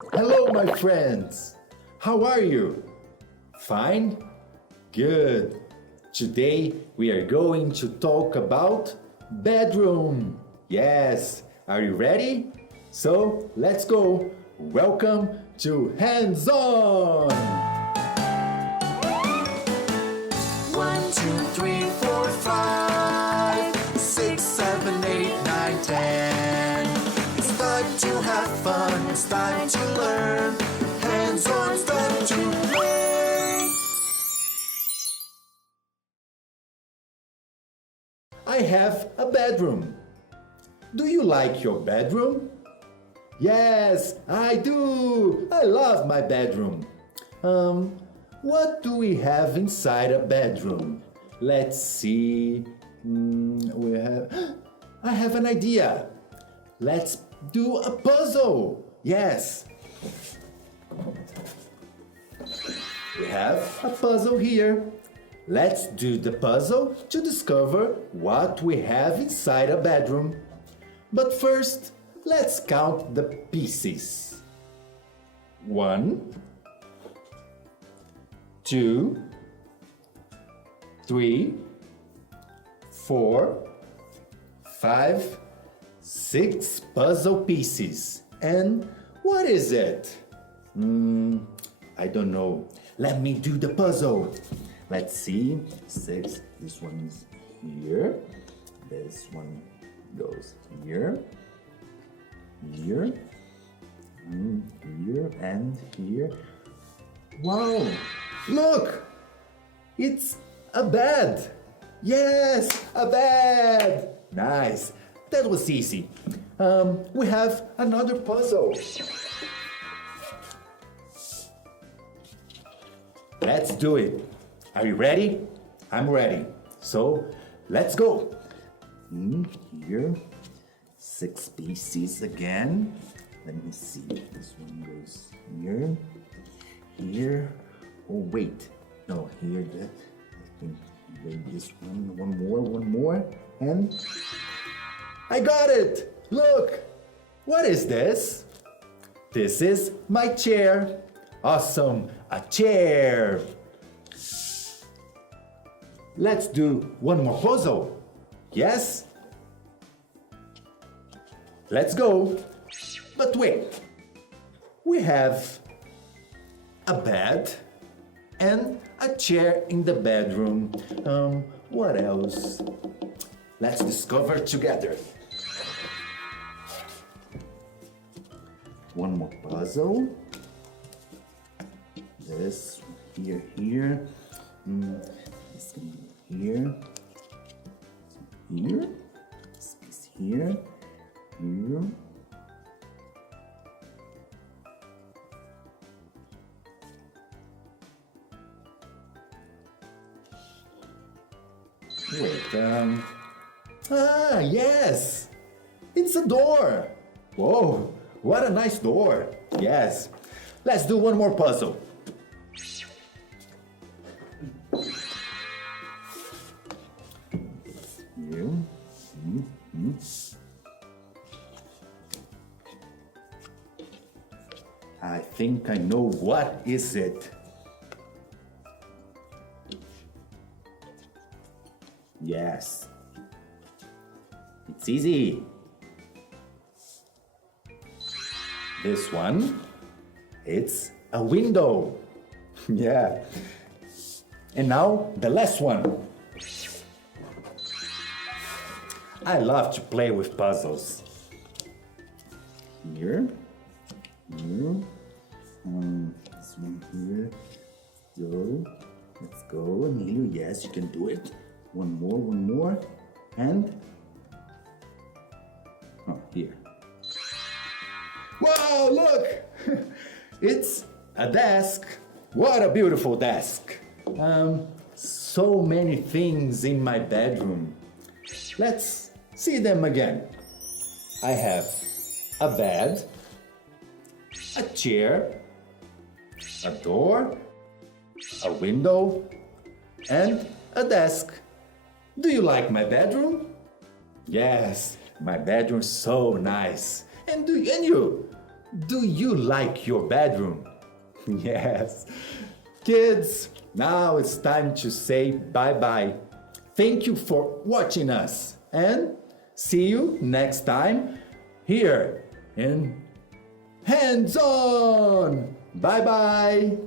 Hello, my friends. How are you? Fine? Good. Today we are going to talk about bedroom. Yes. Are you ready? So let's go. Welcome to Hands On. 1, 2, 3, 4, 5, 6, 7, 8, 9, 10. It's time to have fun. It's time to learn. Hands on, start to play. I have a bedroom. Do you like your bedroom? Yes, I do. I love my bedroom. What do we have inside a bedroom? Let's see. I have an idea. Let's do a puzzle. Yes. We have a puzzle here. Let's do the puzzle to discover what we have inside a bedroom. But first, let's count the pieces. 1, 2, 3, 4, 5, 6 puzzle pieces. And what is it? I don't know. Let me do the puzzle. Let's see. 6. This one is here. This one goes here. Here. Here and here. Wow! Look! It's a bed! Yes! A bed! Nice! That was easy. We have another puzzle. Let's do it. Are you ready? I'm ready. So, let's go. Here. 6 pieces again. Let me see. This one goes here. Here. Oh, wait. No, here. That. I think this one. One more. And I got it! Look! What is this? This is my chair. Awesome! A chair! Let's do one more puzzle. Yes? Let's go. But wait. We have a bed and a chair in the bedroom. What else? Let's discover together. One more puzzle. This here. This can be here. Here. This piece here. Here. Wait, yes! It's a door! Whoa, what a nice door! Yes, let's do one more puzzle. Here. I think I know what is it. Yes. It's easy. This one, it's a window. Yeah. And now the last one. I love to play with puzzles. Here. This one here. So, let's go, Emilio. Yes, you can do it. One more. And here. Wow, look! It's a desk. What a beautiful desk. So many things in my bedroom. Let's see them again. I have a bed, a chair, a door, a window, and a desk. Do you like my bedroom? Yes, my bedroom's so nice. And you? Do you like your bedroom? Yes. Kids, now it's time to say bye-bye. Thank you for watching us and see you next time here in Hands On. Bye-bye.